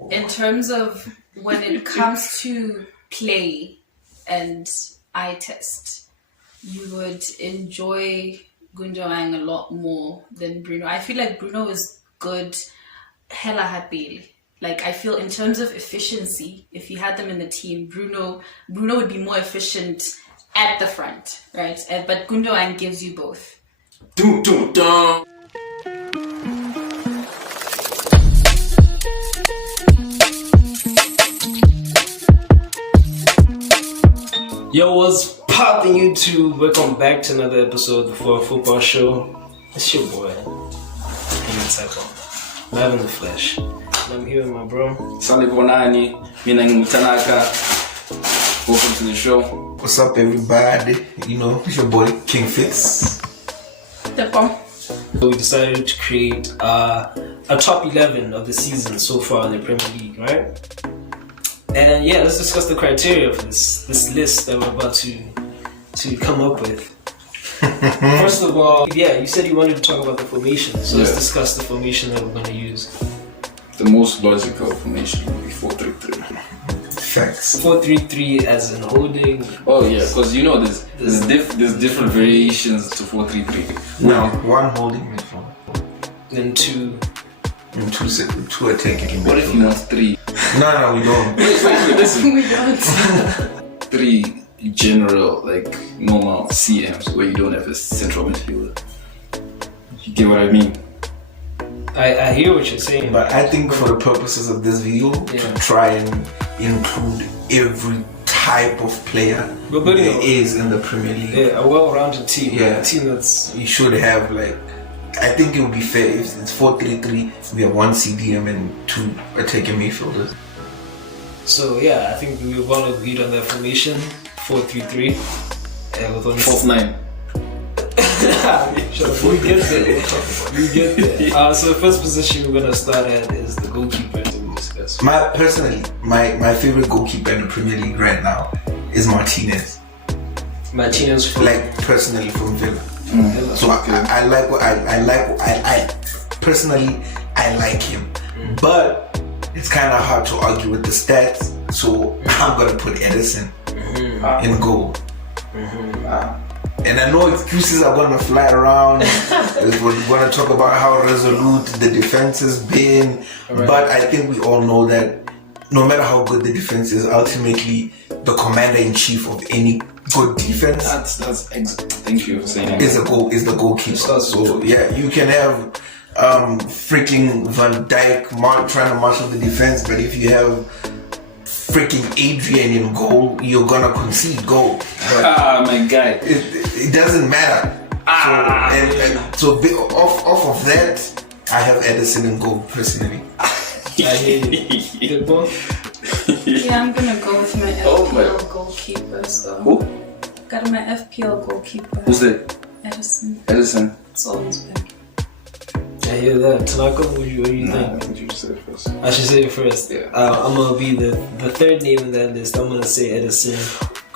in terms of when it comes to play and eye test, you would enjoy Gundogan a lot more than Bruno. I feel like Bruno is good, hella happy. Like, I feel in terms of efficiency, if you had them in the team, Bruno would be more efficient at the front, right? But Gundogan gives you both. Dum, dum, dum. Yo, what's poppin' YouTube? Welcome back to another episode of the For Football Show. It's your boy, live in the flesh. I'm here with my bro. Sali Bonani, Mina Mutanaka. Welcome to the show. What's up, everybody? You know, it's your boy King Fitz. So we decided to create a top 11 of the season so far in the Premier League, right? And yeah, let's discuss the criteria for this list that we're about to come up with. First of all, yeah, you said you wanted to talk about the formation, so let's discuss the formation that we're going to use. The most logical formation would be 4-3-3. Facts. 4-3-3 as in holding. Oh yeah, because you know there's different variations to 4-3-3. No, one holding midfield. Then two. And two attacking. What if you want three? No, we don't. Wait, listen. We don't. Three general, like normal CMs where you don't have a central midfielder. You get what I mean? I hear what you're saying. But I think for the purposes of this video, to try and include every type of player there is in the Premier League. Yeah, a well-rounded team. Yeah. A team that's... You should have, like, I think it would be fair if it's 4-3-3, we have one CDM and two attacking midfielders. So yeah, I think we were all agreed on that formation, 4-3-3. With only 4-9. We get there. We get there. So the first position we're gonna start at is the goalkeeper. My favorite goalkeeper in the Premier League right now is Martinez. Martinez from... Like personally from Villa. So I personally like him, but it's kind of hard to argue with the stats. So I'm gonna put Edison in goal. And I know excuses are gonna fly around. We're gonna talk about how resolute the defense has been, but I think we all know that no matter how good the defense is, ultimately the commander-in-chief of any good defense thank you for saying that. is the goalkeeper. So yeah, you can have freaking Van Dijk trying to marshal the defense, but if you have freaking Adrian in goal, you're gonna concede goal. My guy. It doesn't matter. So off of that, I have Edison in goal personally. Yeah, I'm gonna go with my FPL goalkeeper. So who? Got my FPL goalkeeper. Who's that? Edison. It's always back. I hear that. Tanaka, what do you think? I think you should say it first. I should say it first. Yeah. I'm gonna be the third name in that list. I'm gonna say Edison.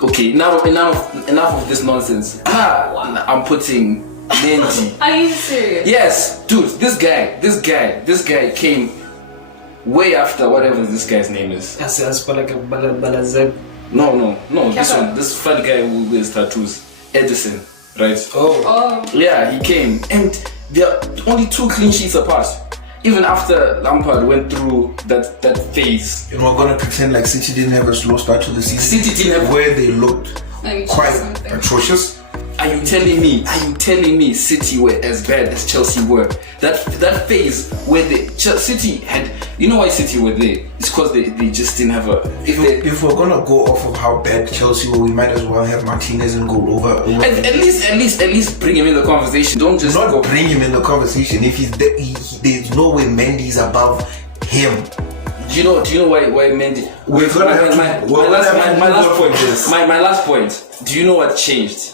Okay, now enough of this nonsense. I'm putting Ndidi. Are you serious? Yes, dude. This guy came way after whatever this guy's name is. That's like a Balazag. No. This fat guy who wears tattoos, Edison, right? Oh. Yeah, he came, and they're only 2 clean sheets apart. Even after Lampard went through that phase. And we're gonna pretend like City didn't have a slow start to the season. City didn't have, where they looked quite atrocious. Are you telling me City were as bad as Chelsea were? That phase where City had, you know why City were there? It's because they just didn't have a... If we're gonna go off of how bad Chelsea were, we might as well have Martinez and go over. At least bring him in the conversation. Don't just bring him in the conversation. If he's there, there's no way Mendy's above him. Do you know why Mendy? My last point. Do you know what changed?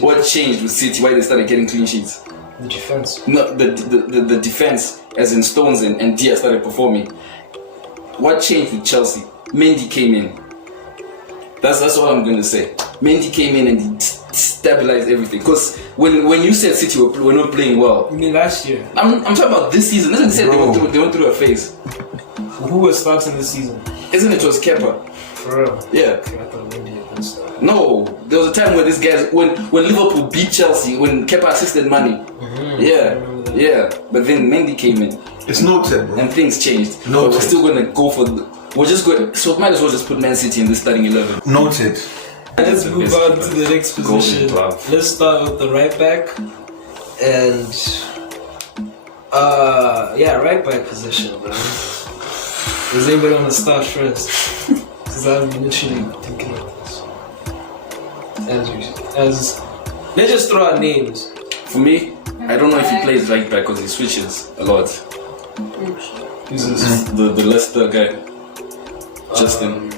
What changed with City? Why they started getting clean sheets? The defense. No, the defense, as in Stones and Diaz started performing. What changed with Chelsea? Mendy came in. That's all I'm gonna say. Mendy came in and he stabilized everything. Because when you said City were not playing well, you mean last year? I'm talking about this season. Listen, said they went through a phase. Who was starting the season? Isn't it was Kepa? For real? Yeah. Okay, I thought maybe it was start. No, there was a time where this guy, when Liverpool beat Chelsea, when Kepa assisted Mane. Yeah. But then Mendy came in. It's noted, bro. And things changed. Noted. But we're still gonna go for. We're just going. So might as well just put Man City in the starting 11. Noted. Let's move on to the next Golden position. glove. Let's start with the right back. And right back position, bro. Does anybody want to start first? Because I'm literally thinking of this. Let's just throw out names. For me, I don't know if he plays right back because he switches a lot. Who's this? The Leicester guy, Justin.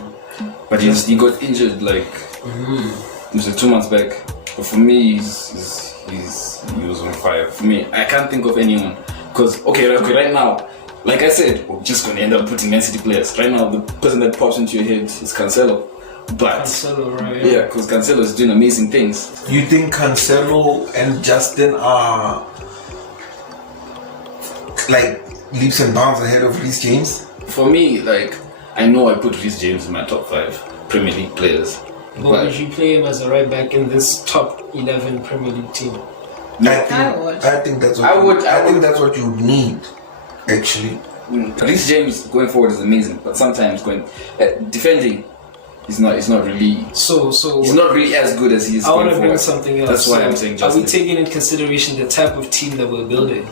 But he got injured like it was 2 months back. But for me, he was on fire. For me, I can't think of anyone because right now, like I said, we're just gonna end up putting Man City players. Right now, the person that pops into your head is Cancelo. But Cancelo, right? yeah, because Cancelo is doing amazing things. You think Cancelo and Justin are like leaps and bounds ahead of Reece James? For me, like I know I put Reece James in my top 5 Premier League players. But would you play him as a right back in this top 11 Premier League team? I think that's what I think that's what you need, actually. Reece James going forward is amazing, but sometimes defending, he's not really. So he's not really as good as he is. I want going to bring forward. something else. That's why I'm saying Justin. Are we taking into consideration the type of team that we're building?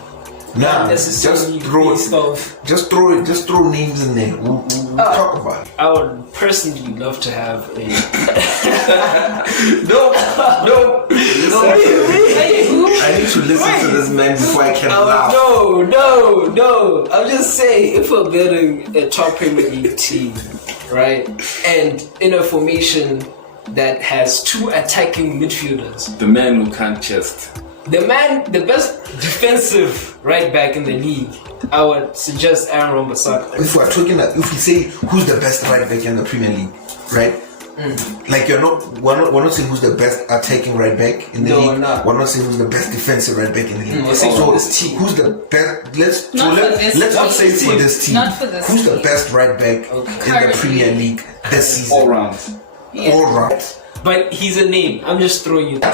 Nah, just throw names in there. We'll talk about it. I would personally love to have a. No. I need to listen to this man before I can laugh. No. I'm just saying, if we're building a top Premier League team, right, and in a formation that has 2 attacking midfielders, The man who can't chest. the best defensive right back in the league, I would suggest Aaron Wan-Bissaka. If we're talking, if we say who's the best right back in the Premier League, right? Like we're not saying who's the best attacking right back in the league. We're not. We're not saying who's the best defensive right back in the league. We're saying for this team. Who's the best? Let's not say for this team. Not for this Who's the team. best right back in the Premier League this season? All round. Yeah. All round. But he's a name. I'm just throwing you. And I'm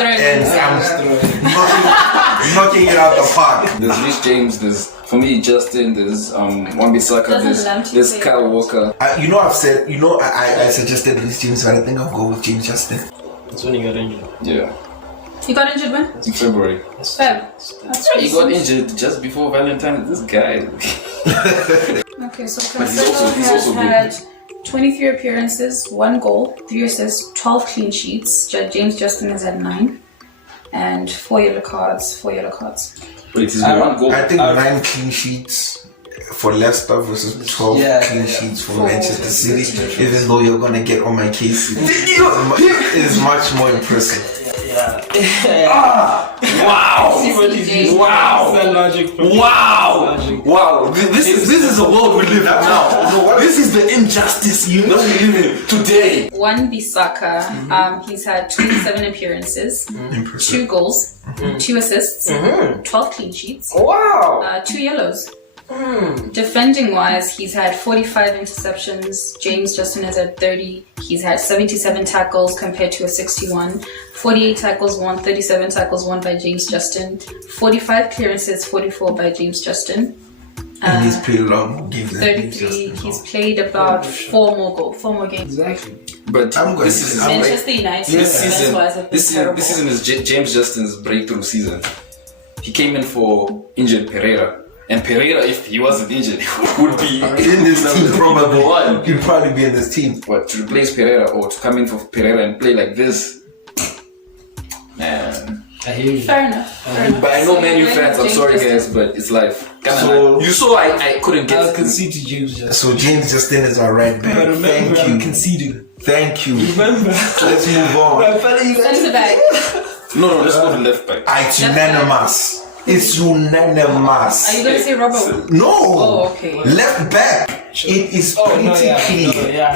knocking it out the park. There's Reece James. There's for me Justin. There's Wan-Bissaka. There's Kyle Walker. I suggested Reece James, but I think I'll go with James Justin. That's when he got injured. Yeah, You got injured when? in February. Feb. That's He got injured just before Valentine's. This guy. Okay, so But he's Cancelo also has good. had 23 appearances, 1 goal, 3 assists, 12 clean sheets. James Justin has had 9. And 4 yellow cards. Wait, he's got 1 goal. I think 9 clean sheets for Leicester versus 12 clean sheets for Manchester City. Even though you're gonna get on my case, it is much more impressive. Wow! Wow! This is a world we live in now. This is the injustice we live in today. Wan-Bissaka, he's had 27 appearances, 2 goals, 2 assists, 12 clean sheets, Wow! 2 yellows. Defending wise, he's had 45 interceptions. James Justin has had 30. He's had 77 tackles compared to a 61. 48 tackles won, 37 tackles won by James Justin. 45 clearances, 44 by James Justin. And he's played a lot more games than 33. He's played about 4 more games. Exactly. But I'm going this to is Manchester United. this season. defense-wise have been This terrible. season is James Justin's breakthrough season. He came in for injured Pereira. And Pereira, if he wasn't injured, would be in this team probably. one. He'd probably be in this team. But to replace Pereira or to come in for Pereira and play like this, man. I hear you. Fair enough. But I know Man U So, fans, I'm James sorry Justin- guys, but it's life. So- You saw I couldn't I'll get concede to James Justin. So James Justin is our right back. But remember, Thank I'm you. conceding. Thank you. Remember? Let's move on. Centre back. No, let's go to left back. It's unanimous. It's unanimous. Are you going to say Robert? No. Oh, okay. Left back. It is pretty clear.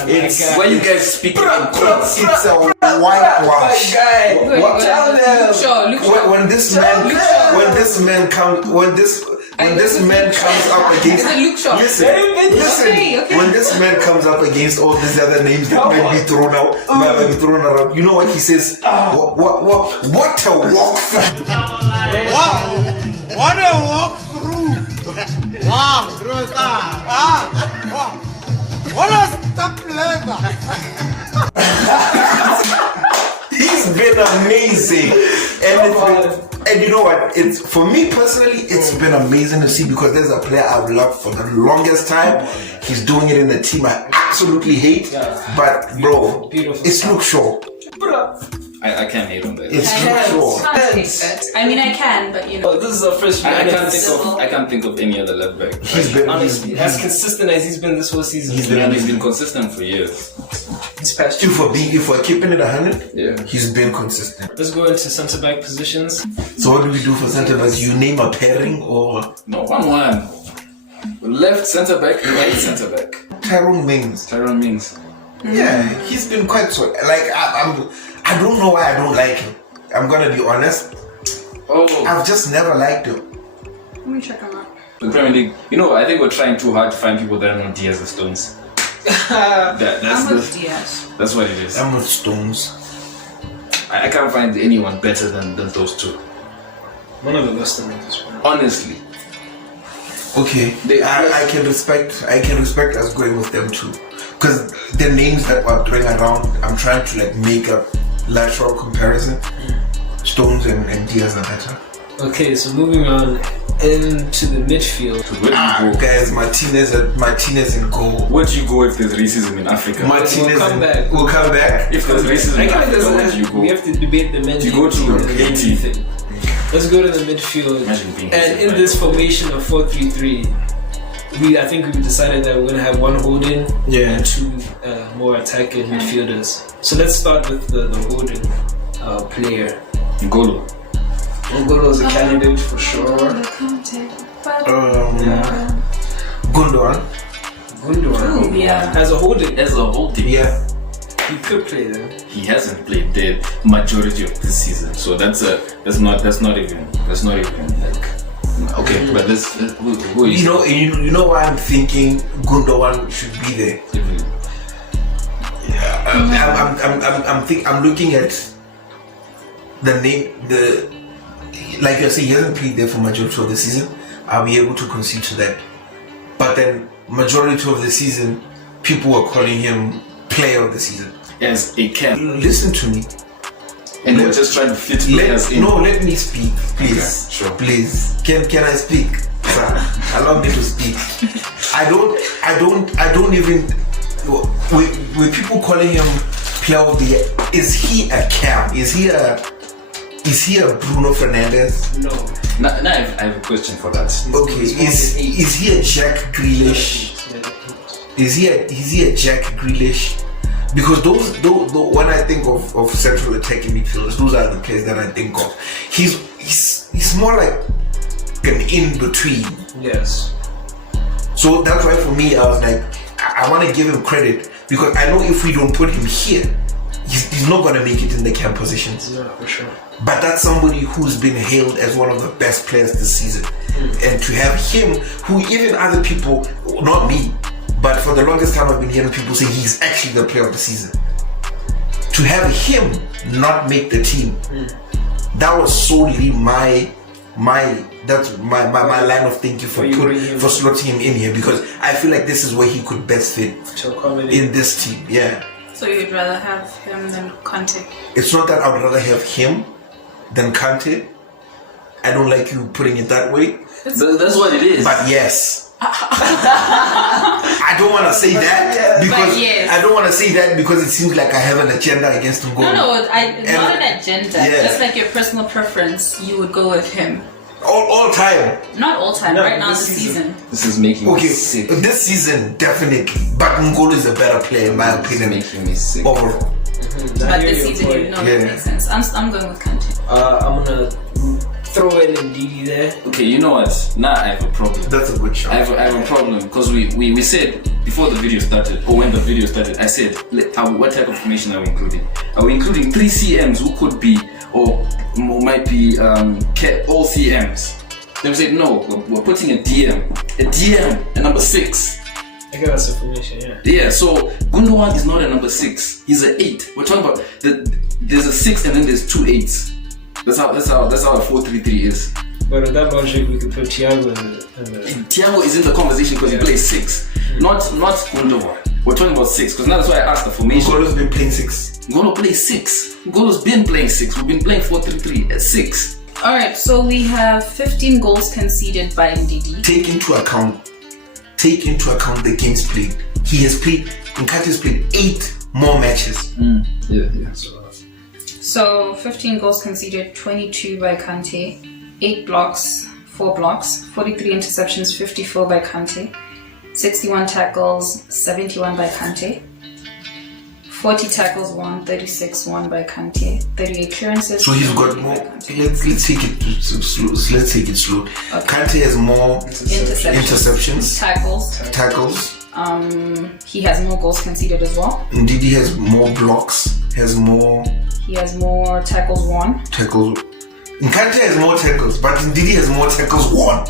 It's Why you guys speaking in codes? it's a whitewash. Wait, What? Luke Shaw. When this man comes, when this when this man comes up against, Is it Luke Shaw? listen, Okay. when this man comes up against all these other names that might be thrown out, might be thrown around, you know what he says? What a walk through! What a walk through! Wow, what a step leather! He's been amazing, and you know what? It's for me personally, it's been amazing to see because there's a player I've loved for the longest time. He's doing it in the team I absolutely hate, but bro, it's Luke Shaw. I can't hate on that. It's Luke Shaw. I mean, I can, but you know. This is our first I United can't think of any other left back. He's been honestly as consistent as he's been this whole season. He's been consistent for years. He's past if we're keeping it 100, Yeah. he's been consistent. Let's go into centre back positions. So what do we do for centre backs? You name a pairing or No, 1-1. Left centre back, right centre back. Tyrone Mings? Tyrone Mings. Yeah, he's been quite so. Like I don't know why I don't like him. I'm gonna be honest. Oh, I've just never liked him. Let me check him out. the Premier League. You know, I think we're trying too hard to find people that are not Diaz or Stones. I'm with Diaz. That's what it is. I'm with Stones. I can't find anyone better than those two. One of the best in this one. Honestly. Okay, I can respect us going with them too, because the names that were throwing around, I'm trying to like make a lateral comparison. Stones and Diaz are better. Okay, so moving on into the midfield. Where do you go? Guys, Martinez in goal. Where do you go if there's racism in Africa? Martinez We'll come back. We'll come back. If there's racism in Africa, where do you go? We have to debate the men's. Do you go to Haiti? Let's go to the midfield. Imagine being And Haiti, in this formation of 4-3-3, I think we decided that we're gonna have one holding and two more attacking midfielders. So let's start with the holding player. Ngolo. Ngolo is a candidate for sure. Gundogan. Gundogan Yeah. as a holding. As a whole team, Yeah. He could play there. he hasn't played the majority of this season, so that's not even like okay. But who is You know why I'm thinking Gundogan should be there. I'm looking at the name, like you say, he hasn't played there for majority of the season. I'll be able to concede to that. But then majority of the season, people were calling him player of the season. as a camp, Listen to me. and we're just trying to fit players in. Let me speak, please. Okay, sure. Please. Can I speak? Sir, allow me to speak. I don't even. With people calling him player of the year, is he a Cam? Is he a Bruno Fernandes? No. Now I have a question for that. Okay, is he a Jack Grealish? Is he a Jack Grealish? Because those when I think of central attacking midfielders, those are the players that I think of. He's more like an in between. Yes. So that's why for me I was like, I want to give him credit because I know if we don't put him here, he's not gonna make it in the camp positions. Yeah, for sure. But that's somebody who's been hailed as one of the best players this season. And to have him, who even other people, not me, but for the longest time I've been hearing people say he's actually the player of the season. To have him not make the team, that was solely my line of thinking for slotting him in here, because I feel like this is where he could best fit in this team. Yeah. So you'd rather have him than Kante? It's not that I would rather have him than Kante. I don't like you putting it that way. That's what it is. But yes. I don't want to say that because yes. I don't want to say that because it seems like I have an agenda against him. No, not an agenda. Yeah. Just like your personal preference, you would go with him. All time. Not all time. No, right now, this this season. season. This is making me sick. This season definitely, but Ngolo is a better player in my This is opinion. making me sick. Overall. But this season, that makes sense. I'm going with Kante. I'm gonna throw in Ndidi there. Okay, you know what? Now I have a problem. That's a good shot. I have a problem because we said before the video started, or when the video started, I said, what type of formation are we including? Are we including 3 CMs who could be or might be all CMs? Then we said, no, we're putting a DM, a number 6. I got us information, yeah. Yeah, so Gundogan is not a number 6. He's an 8. We're talking about there's a 6 and then there's 2 8s. That's how a 4-3-3 is. But with that logic, we could put Thiago in the Thiago is in the conversation because he plays 6, not Gundogan. We're talking about 6 because now that's why I asked the formation. Ngolo's been playing 6. Ngolo plays 6. Ngolo's been playing 6. We've been playing 4-3-3 at 6. Alright, so we have 15 goals conceded by Ndidi. Take into account the games played. Kante has played 8 more matches. Yeah. So 15 goals conceded, 22 by Kante, 8 blocks, 4 blocks, 43 interceptions, 54 by Kante, 61 tackles, 71 by Kante, 40 tackles won, 36 won by Kante, 38 clearances. So he's got more. Let's take it slow. Okay. Kante has more interceptions, tackles. He has more goals conceded as well. Ndidi has more blocks. He has more tackles won. Kante has more tackles, but Ndidi has more tackles won.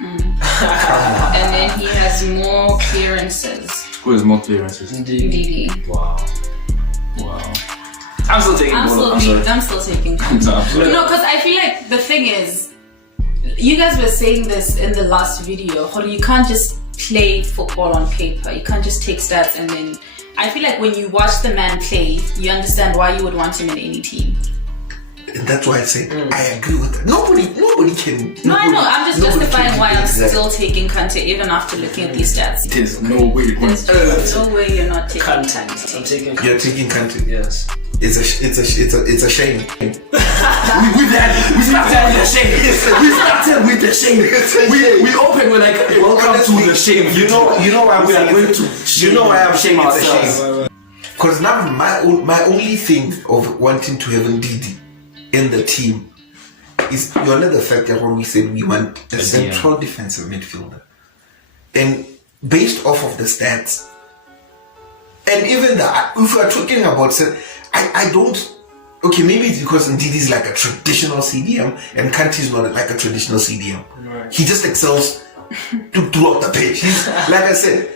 And then he has more clearances. Who has more clearances? Ndidi. Wow. I'm still taking I'm still taking Kante. No, because I feel like the thing is, you guys were saying this in the last video, you can't just play football on paper. You can't just take stats and then... I feel like when you watch the man play, you understand why you would want him in any team. And that's why I say I agree with that. Nobody can. No, I know. I'm just justifying why I'm still taking Kante even after looking at these stats. There's no way. There's no way you're not taking Kante. I'm taking Kante. You're taking Kante. Yes. It's a shame. We started with the shame. We opened with like, welcome to the shame. You know why we are going to. You know why I'm saying it's a ourselves. shame. Because now my only thing of wanting to have Ndidi in the team is the fact that when we said we want a central defensive midfielder, and based off of the stats, and even if we are talking about, I don't. Okay, maybe it's because Ndidi is like a traditional CDM and Kante is not like a traditional CDM. Right. He just excels throughout the pitch. He's, like I said,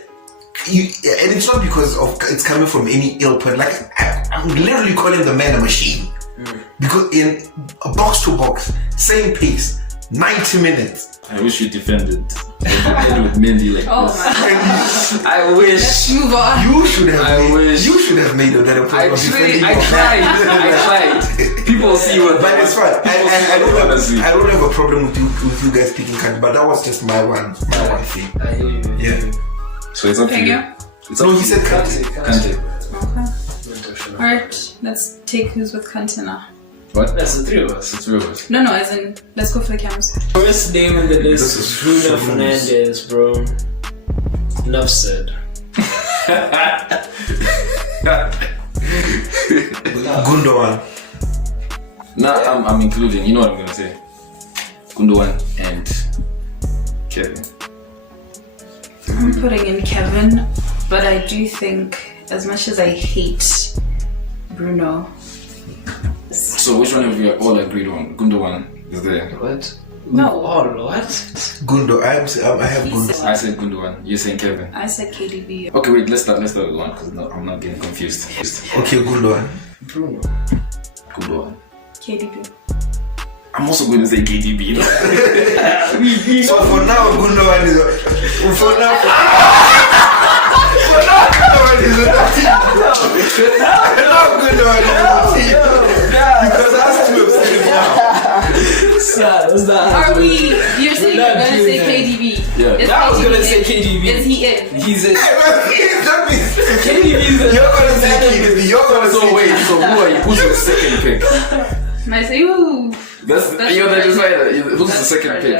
and it's not because of it's coming from any ill point. Like I'm literally calling the man a machine because in a box to box, same pace, 90 minutes. I wish you defended with Mendy like this. I wish. Let's move on. You should have made a better point. I tried. People see what. But it's fine. I don't have a problem with you guys picking Kante, but that was just my one thing. I hear you. Yeah. So it's up to you. No, he said Kante. Okay. Alright, let's take who's with Kante now. What? That's the 3 of us. The 3 of us. No, as in, let's go for the cameras. First name in the list is Bruno Fernandes, bro. Enough said. Gundogan. Nah, I'm including, you know what I'm gonna say. Gundogan and Kevin. I'm putting in Kevin, but I do think, as much as I hate Bruno. So which one have we all agreed on? Gundogan is there. What? No. Oh, what? Gundogan. I have Gundogan. I said Gundogan. You're saying Kevin. I said KDB. Okay, wait. Let's start with one because I'm not getting confused. Okay, Gundogan. Bruno. Gundogan. KDB. I'm also going to say KDB. So for now, Gundogan is. For now, Gundogan is on the team. Now Gundogan is on the team. Because us two have said it now. Are we? You're saying you're gonna say KDB? Yeah. I was gonna say KDB. Is he in? He's in. That means KDB is in. you're gonna say KDB. You're gonna say. So wait. So who are you? Who's your second pick? And I say, ooh. You're the decider. Who's the second pick?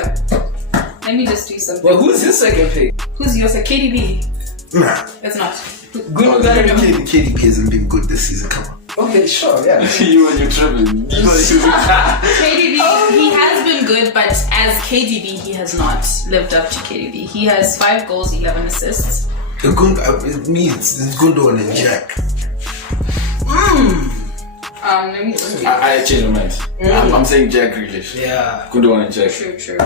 Let me just do something. Well, who's his second pick? Who's yours? KDB? Nah. It's not. KDB hasn't been good this season. Come on. Okay, sure, yeah. You and your dribbling. KDB, he has been good, but as KDB, he has not lived up to KDB. He has 5 goals, 11 assists. It's Gundogan and Jack. Let me think. I changed my mind. I'm saying Jack Grealish. Yeah. Gundogan and Jack. True.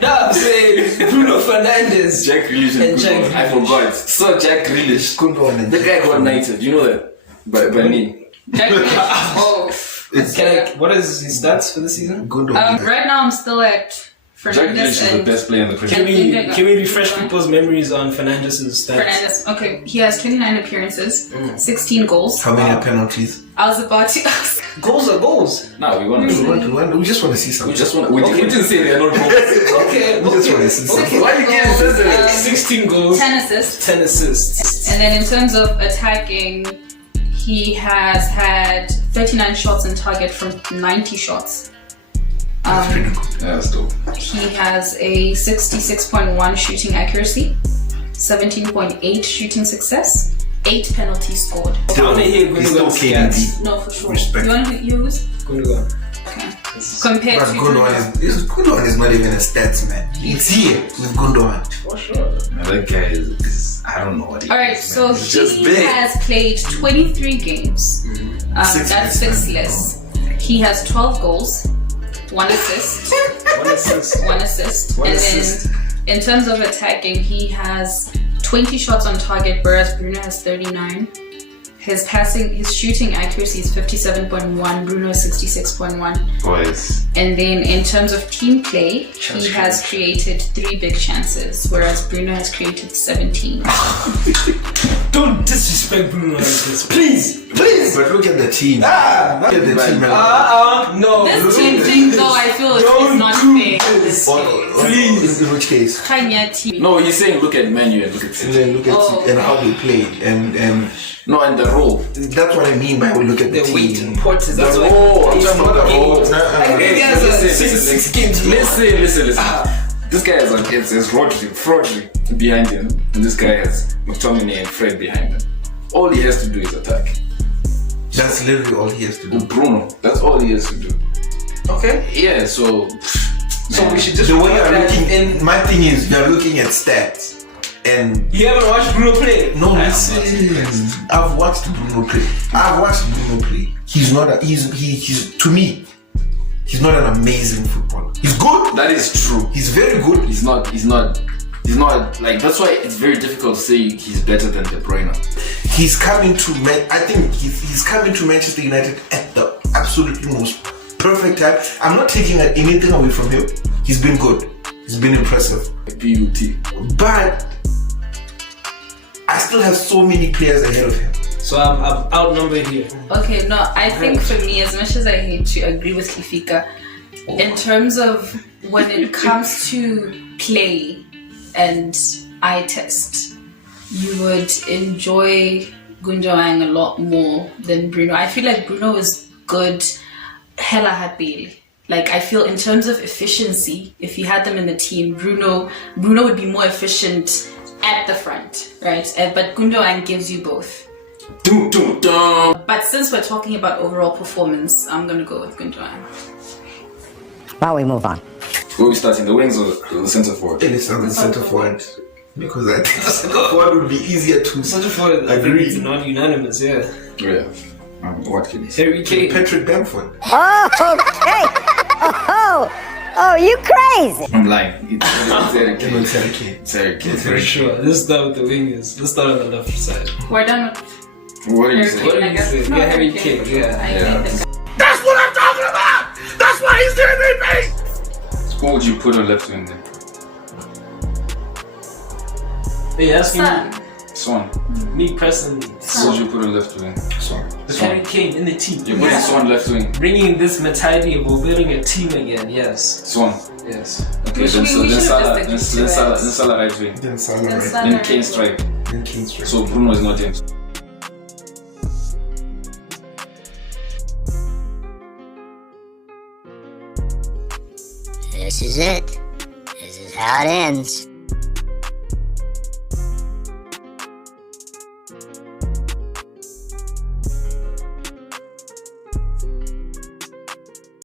No, I'm saying Bruno Fernandes. Jack Grealish and Jack Gundogan. I forgot. So Jack Grealish. Gundogan and The guy got knighted. You know that? By me. Jack Grealish. What is his stats for the season? Gundogan. Right now I'm still at Jack Grealish Fernandes is the and best player in the Premier League. Can we refresh people's memories on Fernandes' stats? Fernandes. Okay, he has 29 appearances, 16 goals. How many penalties? I was about to ask. Goals are goals. Nah, we want to. We just want to see something. We just want. We didn't say they're not goals. Okay. We just want to see something. Why you getting sensitive? 16 goals. 10 assists. 10 assists. And then in terms of attacking, he has had 39 shots on target from 90 shots. That's pretty good. Yeah, that's dope. He has a 66.1 shooting accuracy, 17.8 shooting success, 8 penalties scored. I want to hear He's still Gundogan's stats. KDB. No, for sure. Respect. You want to use? Gundogan. Okay. Compared But to Gundogan is not even a stats man. It's here with Gundogan. For sure. Man, that guy is I don't know what he Alright, is, so man. He's just he big. has played 23 games. Six That's less. 6 less. He has 12 goals, 1 assist, 1 assist. 1 assist. One And assist. then in terms of attacking, he has 20 shots on target, whereas Bruno has 39. His shooting accuracy is 57.1, Bruno is 66.1. Boys. And then in terms of team play, he has created 3 big chances, whereas Bruno has created 17. Don't disrespect Bruno like this. Please. But look at the team. Look at the team. No. This team thing, though, I feel is not fair. This Please. In which case? Kanye team. No, he's saying look at Man U and look at And City. then look at Oh. and how they played and No, and the role. that's what I mean by we look at the The weight team. importance. That's why. Oh, I'm talking about the role. I think he has a six games. Listen. This guy has Rodri behind him, and this guy has McTominay and Fred behind him. All he has to do is attack. That's literally all he has to do. Bruno, that's all he has to do. Okay. Yeah, so We should just The way you're that looking, in. my thing is you're looking at stats, and You haven't watched Bruno play? no, listen. I've watched Bruno play. He's not. He's to me. He's not an amazing footballer. He's good. that is true. He's very good. He's not like, that's why it's very difficult to say he's better than De Bruyne. He's coming to I think he's coming to Manchester United at the absolutely most perfect time. I'm not taking anything away from him. He's been good. He's been impressive. PUT. But I still have so many players ahead of him. So I'm outnumbered here. Okay, no, I think for me, as much as I hate to agree with Kifika, in terms of when it comes to play and eye test, you would enjoy Gundogan a lot more than Bruno. I feel like Bruno is good, hella happy. Like, I feel in terms of efficiency, if you had them in the team, Bruno would be more efficient at the front, right? But Gundogan gives you both. But since we're talking about overall performance, I'm gonna go with Gundogan. Why don't we move on? Where are we starting? The wings or the centre forward? And it's on the centre forward because I think the centre forward would be easier to Such a forward, I think it's not unanimous, yeah. Yeah. What can you say? Harry Kane. Patrick Bamford. Okay. Oh, you crazy? I'm lying. It's Harry Kane. It's Harry Kane. It's Harry Kane. For sure. Let's start with the wingers. Let's start on the left side. We're done with What do you Harry say? Kane, What do I you guess. say? No, Yeah, Harry Kane, yeah. I think That's what I'm talking about! That's why he's the MVP! Who would you put on left wing then? Hey, asking Swan. me personally. Who would you put on left wing? Swan. With Harry Kane in the team. You're putting Swan left wing. Bringing this mentality of we're building a team again, yes. Swan. Yes. Okay, We then should've Salah. just Then stick to Salah right wing. Then Salah Then right. Salah. Then Kane strike. Then Kane strike. So Bruno is not James. This is it. This is how it ends.